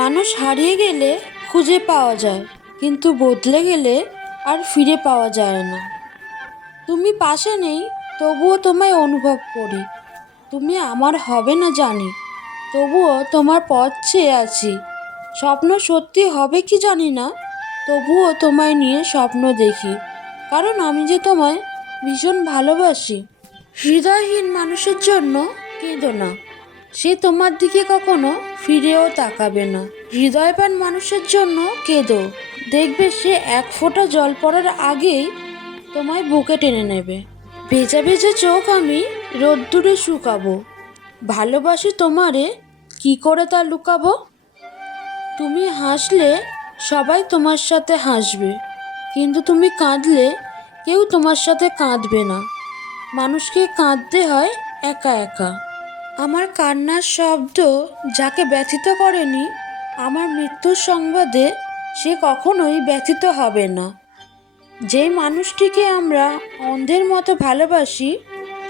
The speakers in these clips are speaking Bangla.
মানুষ হারিয়ে গেলে খুঁজে পাওয়া যায়, কিন্তু বদলে গেলে আর ফিরে পাওয়া যায় না। তুমি পাশে নেই, তবুও তোমায় অনুভব করি। তুমি আমার হবে না জানি, তবুও তোমার পথ চেয়ে আছি। স্বপ্ন সত্যি হবে কি জানি না, তবুও তোমায় নিয়ে স্বপ্ন দেখি। কারণ আমি যে তোমায় ভীষণ ভালোবাসি, হৃদয়হীন মানুষের জন্য কেঁদো না। সে তোমার দিকে কখনো ফিরেও তাকাবে না। হৃদয়বান মানুষের জন্য কেঁদো। দেখবে সে এক ফোঁটা জল পড়ার আগেই তোমায় বুকে টেনে নেবে। ভেজা ভেজা চোখ আমি রোদ্দুরে শুকাবো। ভালোবাসি তোমারে, কি করে তা লুকাবো? তুমি হাসলে সবাই তোমার সাথে হাসবে, কিন্তু তুমি কাঁদলে কেউ তোমার সাথে কাঁদবে না। মানুষকে কাঁদতে হয় একা একা। আমার কান্নার শব্দ যাকে ব্যথিত করেনি, আমার মৃত্যুর সংবাদে সে কখনোই ব্যথিত হবে না। যেই মানুষটিকে আমরা অন্ধের মতো ভালোবাসি,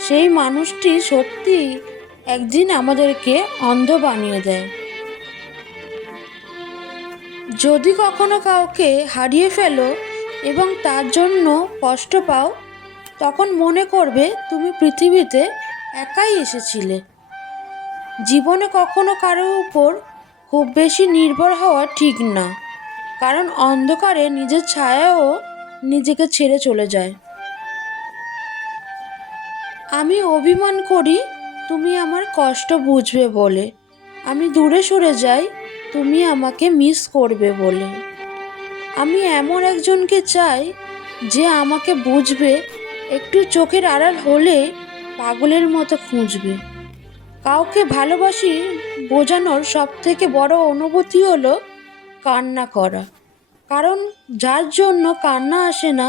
সেই মানুষটি সত্যিই একদিন আমাদেরকে অন্ধ বানিয়ে দেয়। যদি কখনো কাউকে হারিয়ে ফেলো এবং তার জন্য কষ্ট পাও, তখন মনে করবে তুমি পৃথিবীতে একাই এসেছিলে। জীবনে কখনো কারোর উপর খুব বেশি নির্ভর হওয়া ঠিক না। কারণ অন্ধকারে নিজের ছায়াও নিজেকে ছেড়ে চলে যায়। আমি অভিমান করি, তুমি আমার কষ্ট বুঝবে বলে। আমি দূরে সরে যাই, তুমি আমাকে মিস করবে বলে। আমি এমন একজনকে চাই, যে আমাকে বুঝবে, একটু চোখের আড়াল হলে পাগলের মতো খুঁজবে। কাউকে ভালোবাসি বোঝানোর সব থেকে বড় অনুভূতি হলো কান্না করা। কারণ যার জন্য কান্না আসে না,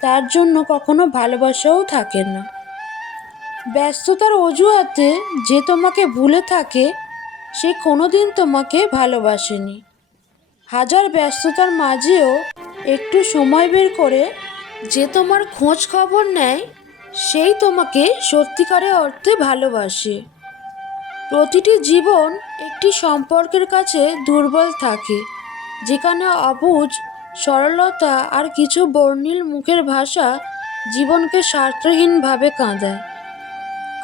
তার জন্য কখনো ভালোবাসাও থাকে না। ব্যস্ততার অজুহাতে যে তোমাকে ভুলে থাকে, সে কোনোদিন তোমাকে ভালোবাসেনি। হাজার ব্যস্ততার মাঝেও একটু সময় বের করে যে তোমার খোঁজ খবর নেয়, সেই তোমাকে সত্যিকারের অর্থে ভালোবাসে। প্রতিটি জীবন একটি সম্পর্কের কাছে দুর্বল থাকে, যেখানে অবুঝ, সরলতা আর কিছু বর্ণিল মুখের ভাষা জীবনকে স্বার্থহীনভাবে কাঁদায়।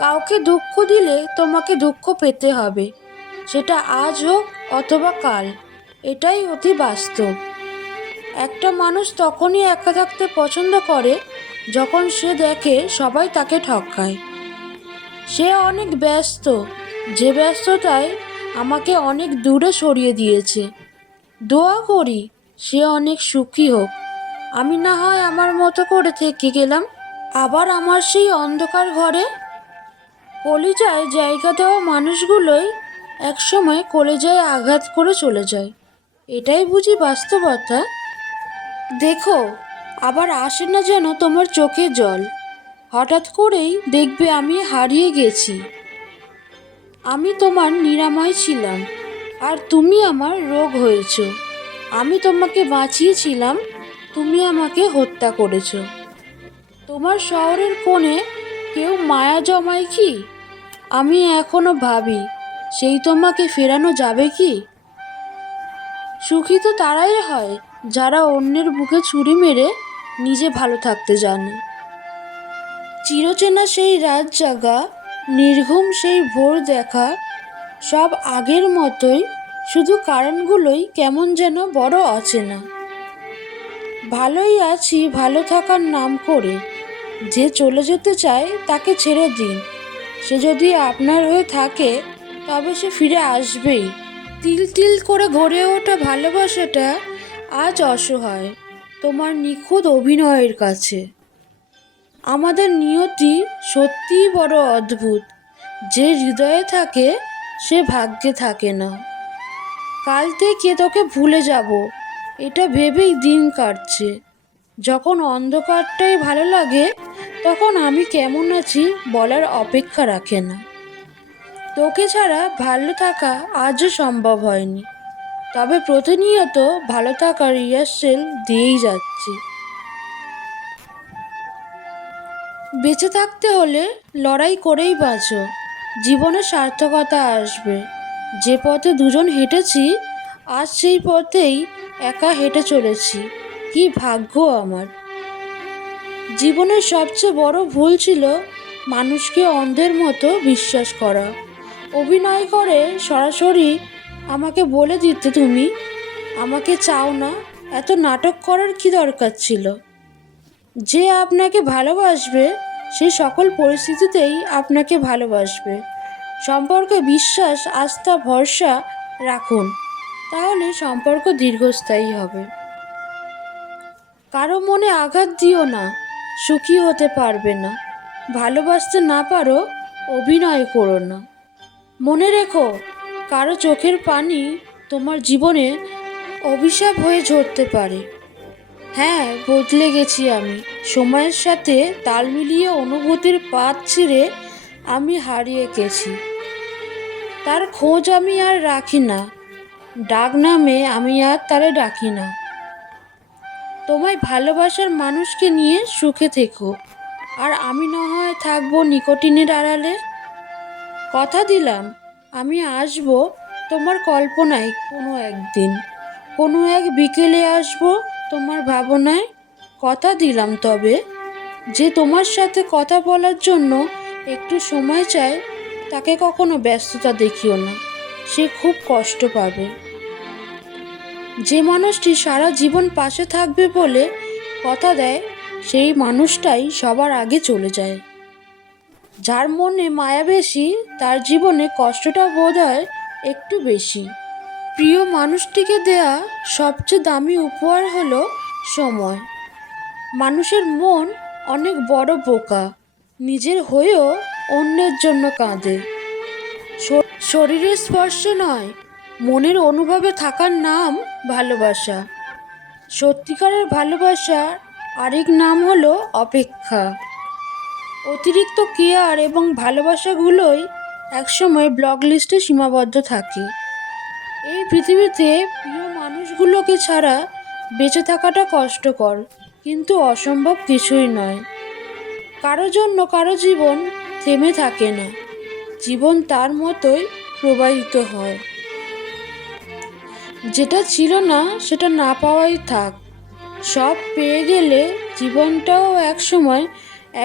কাউকে দুঃখ দিলে তোমাকে দুঃখ পেতে হবে, সেটা আজ হোক অথবা কাল, এটাই অতি বাস্তব একটা মানুষ তখনই একা থাকতে পছন্দ করে যখন সে দেখে সবাই তাকে ঠকায়। সে অনেক ব্যস্ত যে ব্যস্ততায় আমাকে অনেক দূরে সরিয়ে দিয়েছে। দোয়া করি সে অনেক সুখী হোক। আমি না হয় আমার মতো করে থেকে গেলাম, আবার আমার সেই অন্ধকার ঘরে? কলিজায় জায়গা দেওয়া মানুষগুলোই একসময় কলেজায় আঘাত করে চলে যায়। এটাই বুঝি বাস্তবতা? দেখো, আবার আসে না যেন তোমার চোখে জল। হঠাৎ করেই দেখবে আমি হারিয়ে গেছি। আমি তোমার নিরাময় ছিলাম, আর তুমি আমার রোগ হয়েছ। আমি তোমাকে বাঁচিয়েছিলাম, তুমি আমাকে হত্যা করেছ। তোমার শহরের কোণে কেউ মায়া জমায় কি? আমি এখনও ভাবি, সেই তোমাকে ফেরানো যাবে কি? সুখী তো তারাই হয়, যারা অন্যের বুকে ছুরি মেরে নিজে ভালো থাকতে জানে। চিরচেনা সেই রাত জাগা নির্ঘুম সেই ভোর দেখা, সব আগের মতোই, শুধু কারণগুলোই কেমন যেন বড় অচেনা। ভালোই আছি, ভালো থাকার নাম করে। যে চলে যেতে চায়, তাকে ছেড়ে দিন। সে যদি আপনার হয়ে থাকে, তবে সে ফিরে আসবেই। তিল তিল করে গড়ে ওঠা ভালোবাসাটা আজ অসহায়, তোমার নিখুঁত অভিনয়ের কাছে। আমাদের নিয়তি সত্যিই বড় অদ্ভুত। যে হৃদয়ে থাকে, সে ভাগ্যে থাকে না। কাল থেকে তোকে ভুলে যাব। এটা ভেবেই দিন কাটছে। যখন অন্ধকারটাই ভালো লাগে, তখন আমি কেমন আছি বলার অপেক্ষা রাখে না। তোকে ছাড়া ভালো থাকা আজও সম্ভব হয়নি। তবে প্রতিনিয়ত ভালো থাকার রিহার্সেল দিয়েই যাচ্ছি। বেঁচে থাকতে হলে লড়াই করেই বাঁচো। জীবনে সার্থকতা আসবে। যে পথে দুজন হেঁটেছি, আজ সেই পথেই একা হেঁটে চলেছি। কি ভাগ্য আমার। জীবনের সবচেয়ে বড় ভুল ছিল মানুষকে অন্ধের মতো বিশ্বাস করা। অভিনয় করে সরাসরি আমাকে বলে দিতে তুমি, আমাকে চাও না। এত নাটক করার কি দরকার ছিল? যে আপনাকে ভালোবাসবে, সে সকল পরিস্থিতিতেই আপনাকে ভালোবাসবে। সম্পর্কে, বিশ্বাস, আস্থা, ভরসা রাখুন। তাহলে সম্পর্ক দীর্ঘস্থায়ী হবে। কারও মনে আঘাত দিও না, সুখী হতে পারবে না। ভালোবাসতে না পারো, অভিনয় করো না। মনে রেখো, কারও চোখের পানি তোমার জীবনে অভিশাপ হয়ে ঝরতে পারে। হ্যাঁ বদলে গেছি আমি। সময়ের সাথে তাল মিলিয়ে অনুভূতির পাত ছিঁড়ে আমি হারিয়ে গেছি। তার খোঁজ আমি আর রাখি না। ডাক নামে আমি আর তারে ডাকি না। তোমায় ভালোবাসার মানুষকে নিয়ে সুখে থেকো। আর আমি না হয় থাকব নিকটিনের আড়ালে? কথা দিলাম, আমি আসব তোমার কল্পনায় কোনো একদিন। কোনো এক বিকেলে আসব তোমার ভাবনায় কথা দিলাম তবে। যে তোমার সাথে কথা বলার জন্য একটু সময় চায়, তাকে কখনো ব্যস্ততা দেখিও না। সে খুব কষ্ট পাবে। যে মানুষটি সারা জীবন পাশে থাকবে বলে কথা দেয়, সেই মানুষটাই সবার আগে চলে যায়। যার মনে মায়া বেশি তার জীবনে কষ্টটা বোধ হয় একটু বেশি। প্রিয় মানুষটিকে দেয়া সবচেয়ে দামি উপহার হলো সময়। মানুষের মন অনেক বড় বোকা, নিজের হয়েও অন্যের জন্য কাঁদে। শরীরের স্পর্শে নয়, মনের অনুভবে থাকার নাম ভালোবাসা। সত্যিকারের ভালোবাসার আরেক নাম হলো অপেক্ষা। অতিরিক্ত কেয়ার এবং ভালোবাসাগুলোই একসময় ব্লক লিস্টে সীমাবদ্ধ থাকে। এই পৃথিবীতে প্রিয় মানুষগুলোকে ছাড়া বেঁচে থাকাটা কষ্টকর, কিন্তু অসম্ভব কিছুই নয়। কারও জন্য কারও জীবন থেমে থাকে না, জীবন তার মতোই প্রবাহিত হয়। যেটা ছিল না, সেটা না পাওয়াই থাক। সব পেয়ে গেলে জীবনটাও এক সময়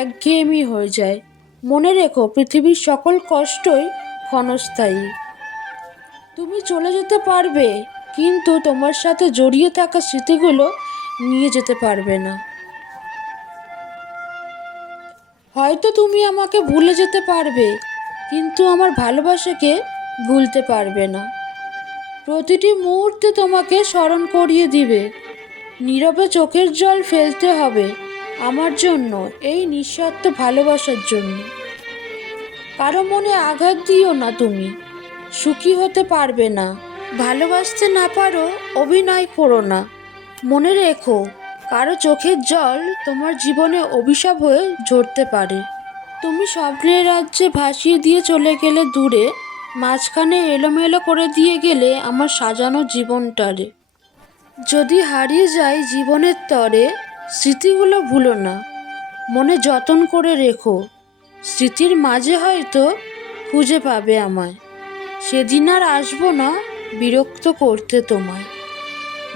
একঘেয়েমি হয়ে যায়। মনে রেখো, পৃথিবীর সকল কষ্টই ক্ষণস্থায়ী। তুমি চলে যেতে পারবে, কিন্তু তোমার সাথে জড়িয়ে থাকা স্মৃতিগুলো নিয়ে যেতে পারবে না। হয়তো তুমি আমাকে ভুলে যেতে পারবে, কিন্তু আমার ভালোবাসাকে ভুলতে পারবে না। প্রতিটি মুহূর্তে তোমাকে স্মরণ করিয়ে দিবে। নীরবে চোখের জল ফেলতে হবে আমার জন্য, এই নিঃস্বার্থ ভালোবাসার জন্য। কারও মনে আঘাত দিও না তুমি। সুখী হতে পারবে না। ভালোবাসতে না পারো, অভিনয় করো না। মনে রেখো, কারও চোখের জল তোমার জীবনে অভিশাপ হয়ে ঝরতে পারে। তুমি স্বপ্নের রাজ্যে ভাসিয়ে দিয়ে চলে গেলে দূরে, মাঝখানে এলোমেলো করে দিয়ে গেলে আমার সাজানো জীবনটারে। যদি হারিয়ে যায় জীবনের তরে, স্মৃতিগুলো ভুলো না। মনে যতন করে রেখো, স্মৃতির মাঝে হয়তো খুঁজে পাবে আমায়। সেদিন আর আসব না, বিরক্ত করতে তোমায়।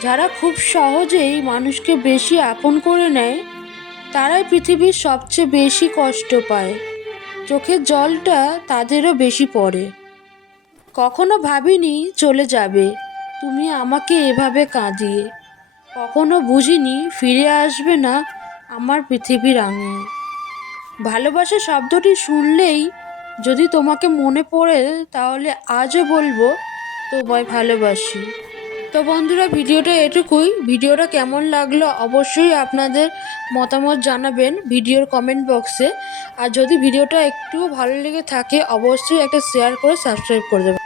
যারা খুব সহজেই মানুষকে বেশি আপন করে নেয়, তারাই পৃথিবীর সবচেয়ে বেশি কষ্ট পায়। চোখের জলটা তাদেরও বেশি পড়ে। কখনো ভাবিনি চলে যাবে, তুমি আমাকে এভাবে কাঁদিয়ে। কখনো বুঝিনি ফিরে আসবে না আমার পৃথিবীর আঙিয়ে ভালোবাসা শব্দটি শুনলেই যদি তোমাকে মনে পড়ে, তাহলে আজও বলব, তোমায় ভালোবাসি। তো বন্ধুরা, ভিডিওটা এটুকুই। ভিডিওটা কেমন লাগল অবশ্যই আপনাদের মতামত জানাবেন ভিডিওর কমেন্ট বক্সে আর যদি ভিডিওটা একটু ভালো লেগে থাকে, অবশ্যই একটা শেয়ার করে সাবস্ক্রাইব করে দেবেন।